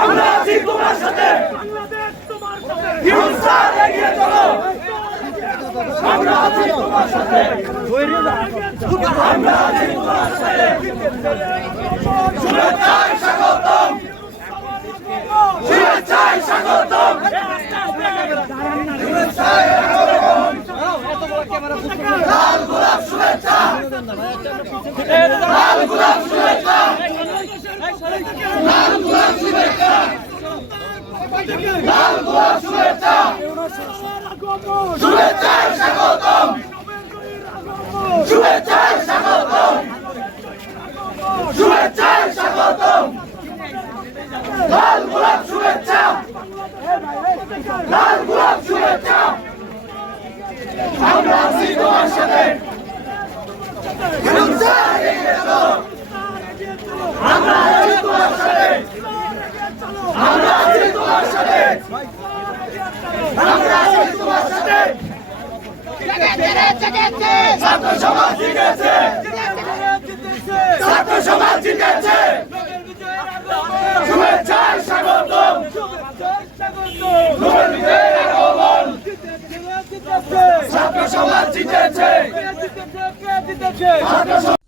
আমরা আছি তোমার সাথে, হিংসার এগিয়ে চলো। আমরা আছি তোমার সাথে, আমরা আছি তোমার সাথে। শুভেচ্ছায় স্বাগতম, শুভেচ্ছায় স্বাগতম, শুভেচ্ছায় স্বাগতম। লাল গোলাপ শুভেচ্ছা, লাল গোলাপ শুভেচ্ছা, লাল গোলাপ শুভেচ্ছা, লাল গোলাপ শুভেচ্ছা, শুভেচ্ছায় স্বাগতম, শুভেচ্ছায় স্বাগতম, শুভেচ্ছায় স্বাগতম। লাল গোলাপ শুভেচ্ছা, লাল গোলাপ শুভেচ্ছা। আমরা আছি তোমার সাথে, হিংসার এগিয়ে চলো। আমরা আছি তোমার সাথে, আমরা আছি তোমার সাথে, আমরা আছি তোমার সাথে। ছাত্র সমাজ জিতেছে, ছাত্র সমাজ জিতেছে। শুভেচ্ছায় স্বাগতম, নোবেল বিজয়ের আগমন। ছাত্র সমাজ জিতেছে, ছাত্র